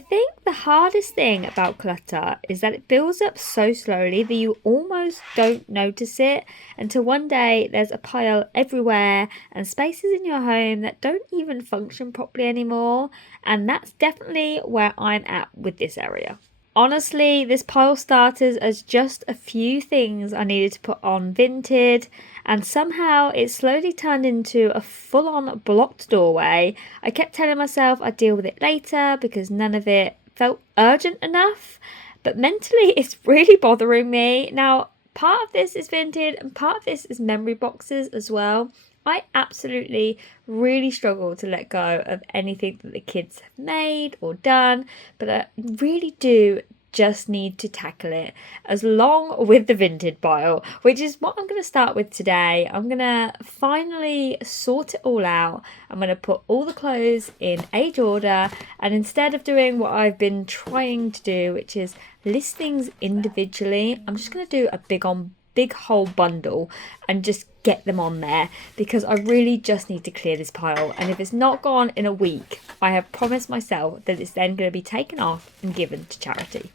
think the hardest thing about clutter is that it builds up so slowly that you almost don't notice it until one day there's a pile everywhere and spaces in your home that don't even function properly anymore. And that's definitely where I'm at with this area. Honestly, this pile started as just a few things I needed to put on Vinted, and somehow it slowly turned into a full-on blocked doorway. I kept telling myself I'd deal with it later because none of it felt urgent enough, but mentally it's really bothering me. Now, part of this is Vinted and part of this is memory boxes as well. I absolutely really struggle to let go of anything that the kids have made or done, but I really do just need to tackle it as long with the Vinted pile, which is what I'm going to start with today. I'm going to finally sort it all out. I'm going to put all the clothes in age order, and instead of doing what I've been trying to do, which is list things individually, I'm just going to do a big whole bundle and just get them on there because I really just need to clear this pile, and if it's not gone in a week, I have promised myself that it's then going to be taken off and given to charity.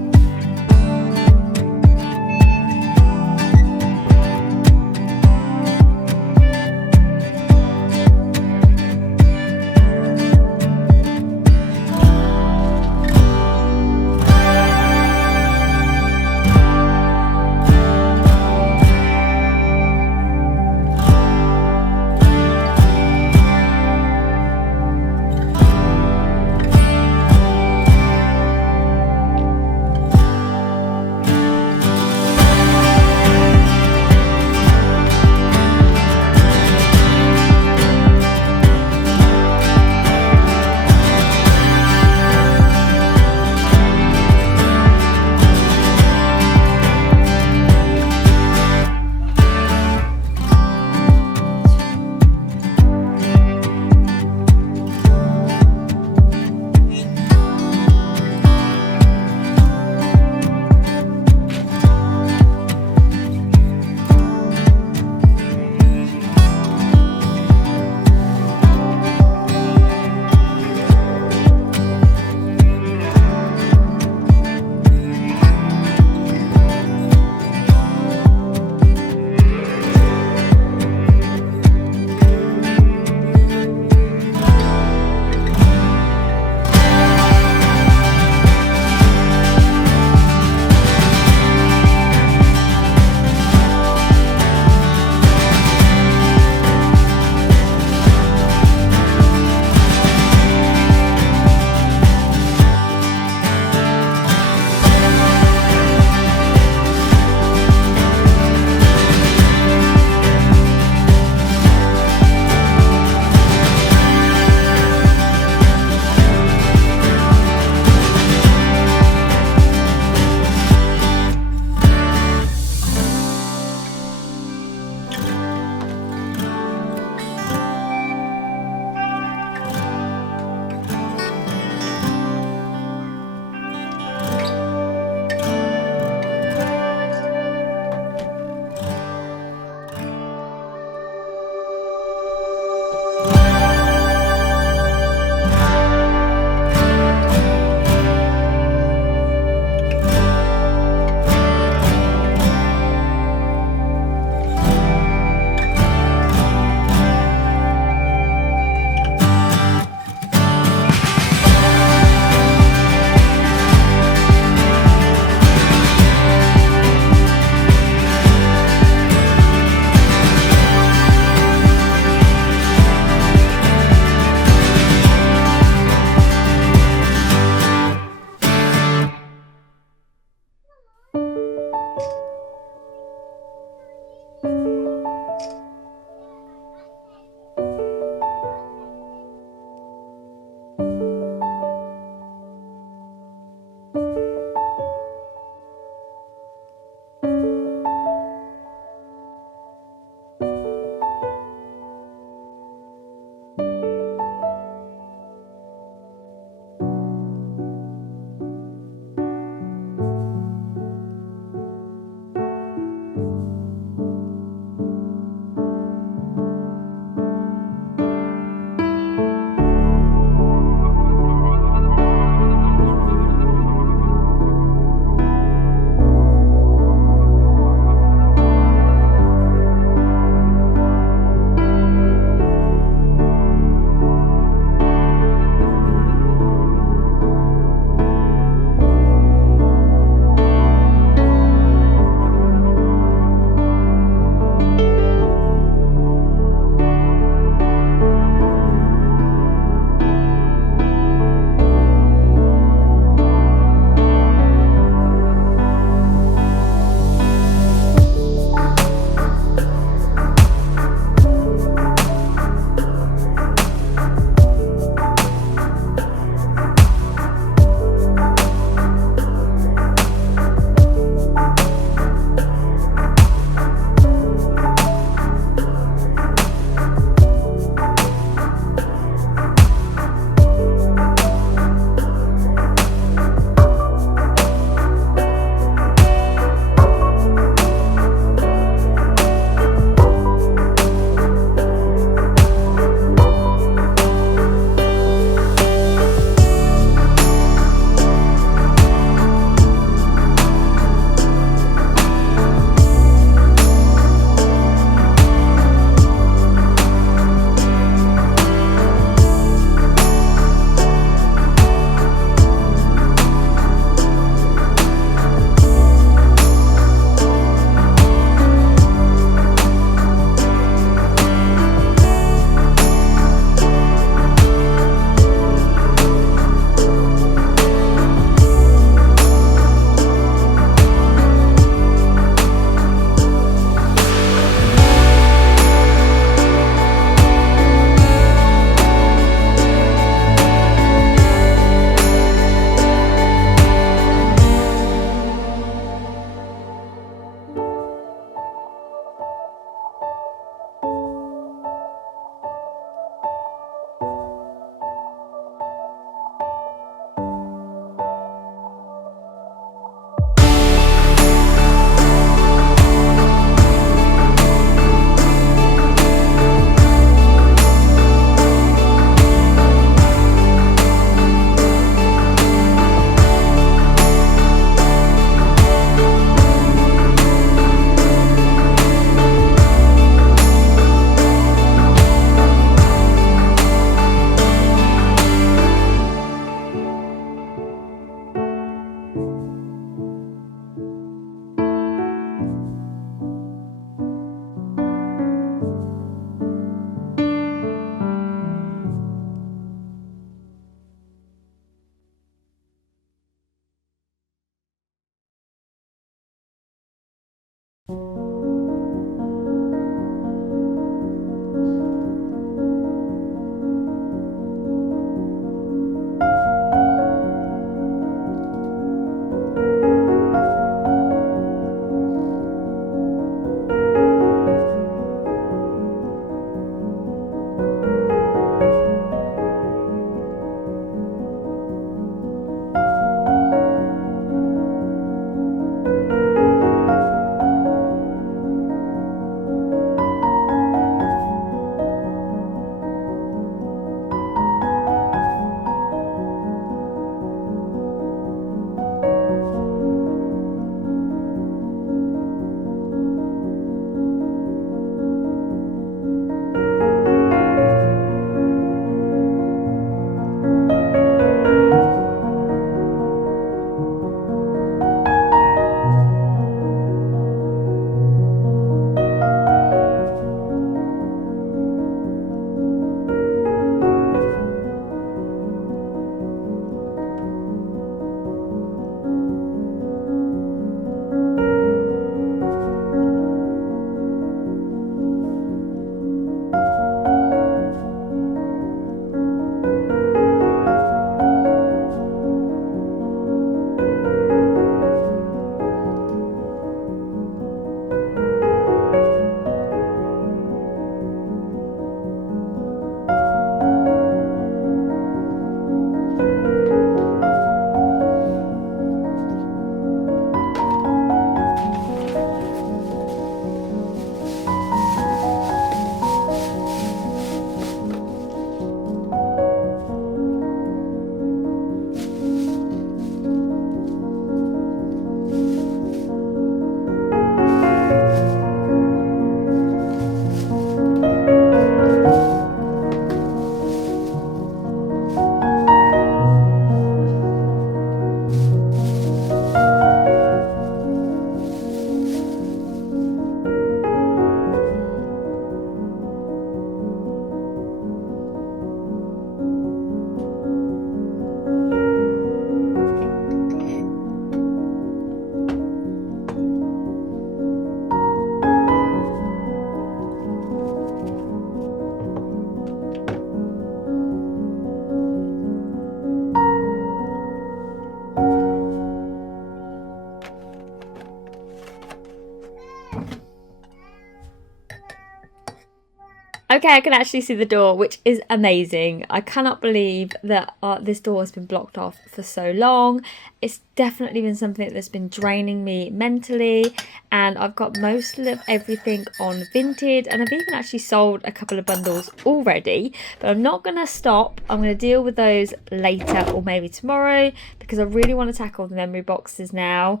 Okay, I can actually see the door, which is amazing. I cannot believe that this door has been blocked off for so long. It's definitely been something that's been draining me mentally, and I've got most of everything on Vinted, and I've even actually sold a couple of bundles already, but I'm not going to stop. I'm going to deal with those later or maybe tomorrow because I really want to tackle the memory boxes now.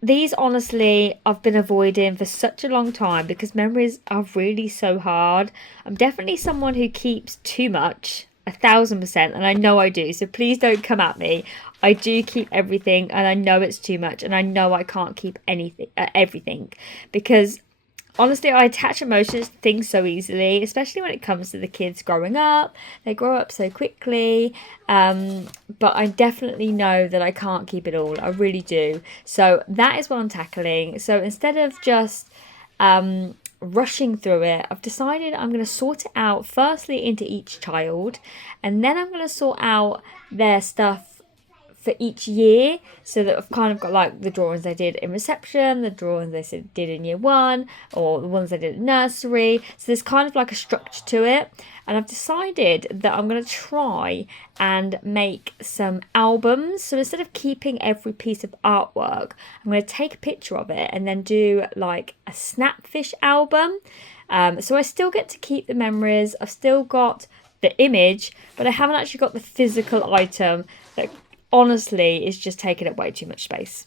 These honestly I've been avoiding for such a long time because memories are really so hard. I'm definitely someone who keeps too much, 1,000%, and I know I do. So please don't come at me. I do keep everything, and I know it's too much, and I know I can't keep anything, everything, because honestly, I attach emotions to things so easily, especially when it comes to the kids growing up. They grow up so quickly. But I definitely know that I can't keep it all. I really do. So that is what I'm tackling. So instead of just rushing through it, I've decided I'm going to sort it out firstly into each child, and then I'm going to sort out their stuff for each year, so that I've kind of got like the drawings I did in reception, the drawings I did in year one, or the ones I did in nursery. So there's kind of like a structure to it, and I've decided that I'm going to try and make some albums. So instead of keeping every piece of artwork, I'm going to take a picture of it and then do like a snapfish album. So I still get to keep the memories, I've still got the image, but I haven't actually got the physical item that honestly is just taking up way too much space.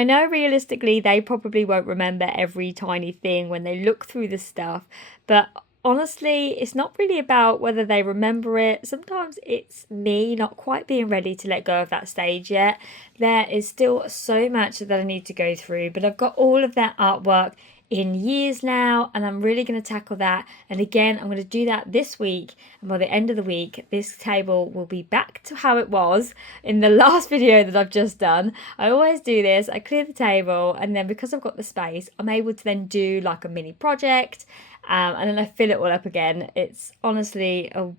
I know realistically they probably won't remember every tiny thing when they look through the stuff, but honestly, it's not really about whether they remember it. Sometimes it's me not quite being ready to let go of that stage yet. There is still so much that I need to go through, but I've got all of that artwork in years now, and I'm really going to tackle that. And again, I'm going to do that this week, and by the end of the week this table will be back to how it was in the last video that I've just done. I always do this, I clear the table, and then because I've got the space, I'm able to then do like a mini project, and then I fill it all up again. It's honestly a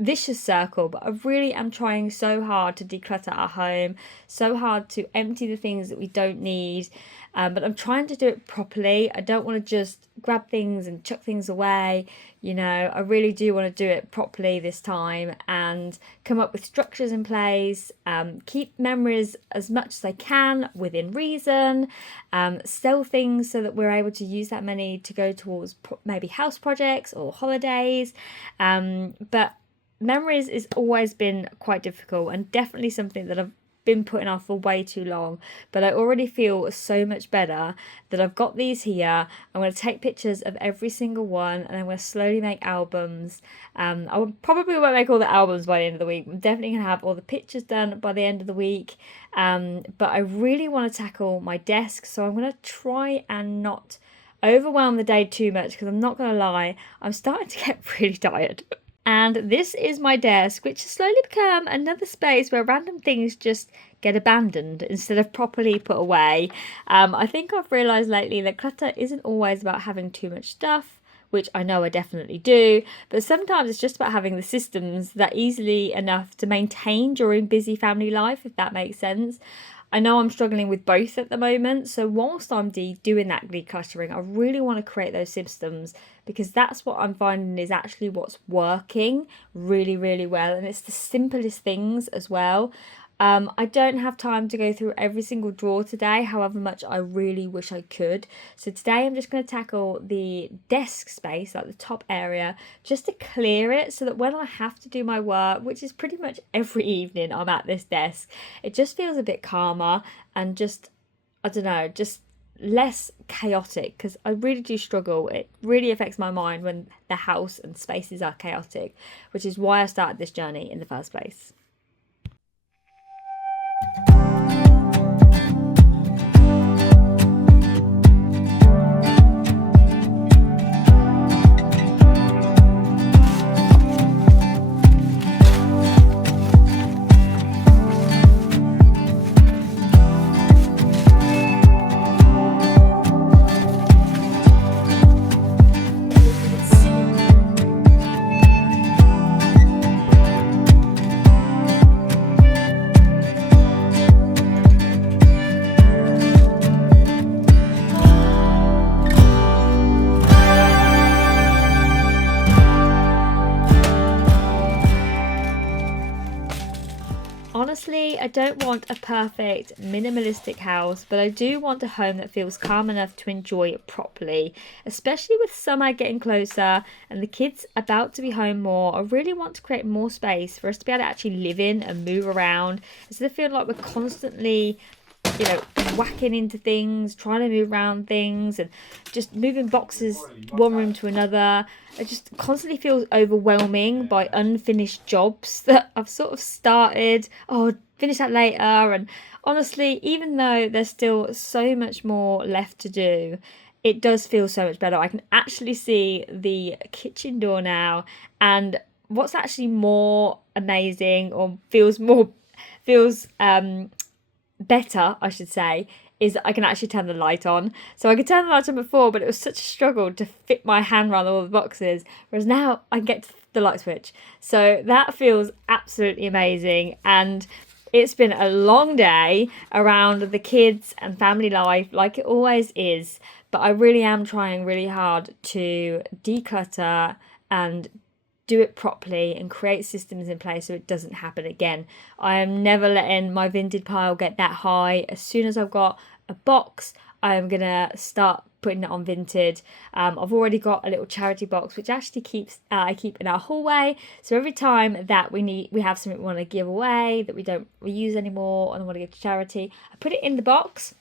vicious circle, but I really am trying so hard to declutter our home, so hard to empty the things that we don't need, but I'm trying to do it properly. I don't want to just grab things and chuck things away. I really do want to do it properly this time and come up with structures in place, keep memories as much as I can within reason, sell things so that we're able to use that money to go towards maybe house projects or holidays, but memories has always been quite difficult and definitely something that I've been putting off for way too long, but I already feel so much better that I've got these here. I'm going to take pictures of every single one and I'm going to slowly make albums. Probably won't make all the albums by the end of the week. I'm definitely going to have all the pictures done by the end of the week, but I really want to tackle my desk, so I'm going to try and not overwhelm the day too much, because I'm not going to lie, I'm starting to get really tired. And this is my desk, which has slowly become another space where random things just get abandoned instead of properly put away. I think I've realised lately that clutter isn't always about having too much stuff, which I know I definitely do, but sometimes it's just about having the systems that easily enough to maintain during busy family life, if that makes sense. I know I'm struggling with both at the moment, so whilst I'm doing that decluttering, I really want to create those systems, because that's what I'm finding is actually what's working really, really well, and it's the simplest things as well. I don't have time to go through every single drawer today, however much I really wish I could. So today I'm just going to tackle the desk space, like the top area, just to clear it so that when I have to do my work, which is pretty much every evening I'm at this desk, it just feels a bit calmer and just, I don't know, just less chaotic, because I really do struggle. It really affects my mind when the house and spaces are chaotic, which is why I started this journey in the first place. Honestly, I don't want a perfect minimalistic house, but I do want a home that feels calm enough to enjoy it properly, especially with summer getting closer and the kids about to be home more. I really want to create more space for us to be able to actually live in and move around instead of feeling like we're constantly whacking into things, trying to move around things and just moving boxes one room to another. It just constantly feels overwhelming by unfinished jobs that I've sort of started. Oh, finish that later. And honestly, even though there's still so much more left to do, it does feel so much better. I can actually see the kitchen door now, and what's actually more amazing or feels better, I should say, is that I can actually turn the light on. So I could turn the light on before, but it was such a struggle to fit my hand around all the boxes, whereas now I can get to the light switch. So that feels absolutely amazing, and it's been a long day around the kids and family life, like it always is, but I really am trying really hard to declutter and do it properly and create systems in place so it doesn't happen again. I am never letting my vintage pile get that high. As soon as I've got a box, I am gonna start putting it on Vinted. I've already got a little charity box which actually I keep in our hallway. So every time that we have something we want to give away that we don't use anymore and I want to give to charity, I put it in the box.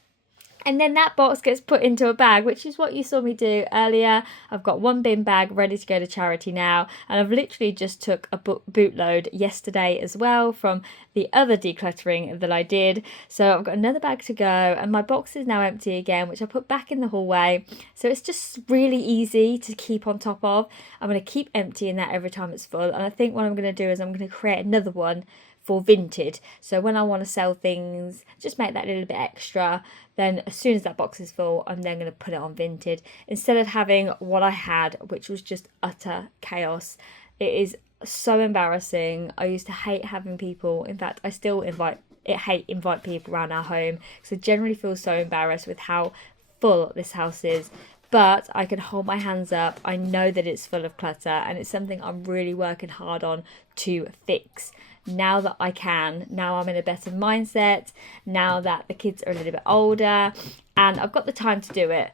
And then that box gets put into a bag, which is what you saw me do earlier. I've got one bin bag ready to go to charity now. And I've literally just took a bootload yesterday as well from the other decluttering that I did. So I've got another bag to go, and my box is now empty again, which I put back in the hallway. So it's just really easy to keep on top of. I'm going to keep emptying that every time it's full. And I think what I'm going to do is I'm going to create another one for Vinted. So when I want to sell things, just make that a little bit extra. Then as soon as that box is full, I'm then going to put it on Vinted instead of having what I had, which was just utter chaos. It is so embarrassing. I used to hate having people. In fact, I still hate invite people around our home because I generally feel so embarrassed with how full this house is. But I can hold my hands up. I know that it's full of clutter, and it's something I'm really working hard on to fix. Now that I can, now I'm in a better mindset, now that the kids are a little bit older, and I've got the time to do it.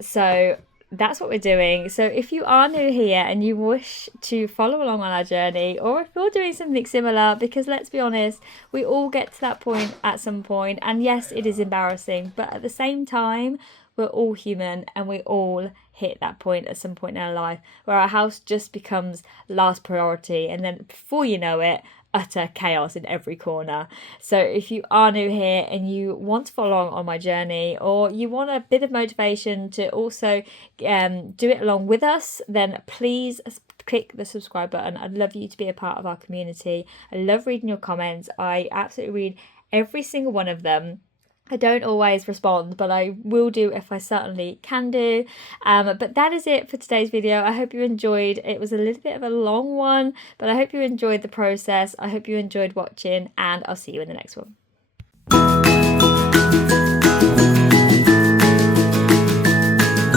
So that's what we're doing. So if you are new here and you wish to follow along on our journey, or if you're doing something similar, because let's be honest, we all get to that point at some point, and yes, it is embarrassing, but at the same time, we're all human, and we all hit that point at some point in our life where our house just becomes last priority, and then before you know it, utter chaos in every corner. So if you are new here and you want to follow along on my journey, or you want a bit of motivation to also do it along with us, then please click the subscribe button. I'd love you to be a part of our community. I love reading your comments. I absolutely read every single one of them. I don't always respond, but I will do if I certainly can do. But that is it for today's video. I hope you enjoyed. It was a little bit of a long one, but I hope you enjoyed the process. I hope you enjoyed watching, and I'll see you in the next one.